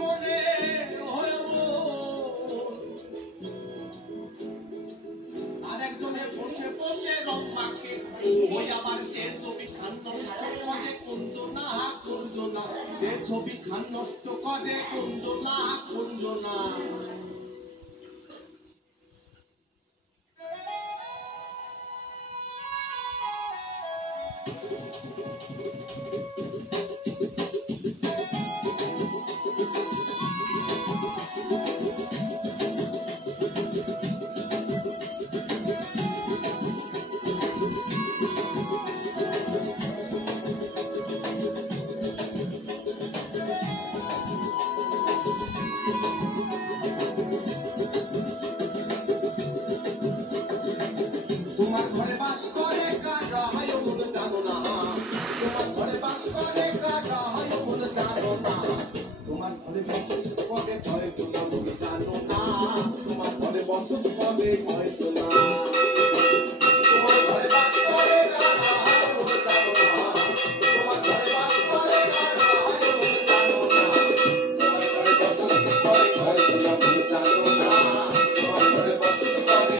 মনে আর একজনে বসে বসে রং মাখে ওই আবার সে ছবি খান নষ্ট করে কুঞ্জনা কুঞ্জনা সে ছবি খান নষ্ট করে কুঞ্জনা কুঞ্জনা তোমার ঘরে বাস করে কারা হয় মন জানো না তোমার ঘরে বাস করে কারা হয় মন জানো না তোমার ঘরে বসত করে ভয় তো না মন জানো না তোমার ঘরে বসত করে ভয় তো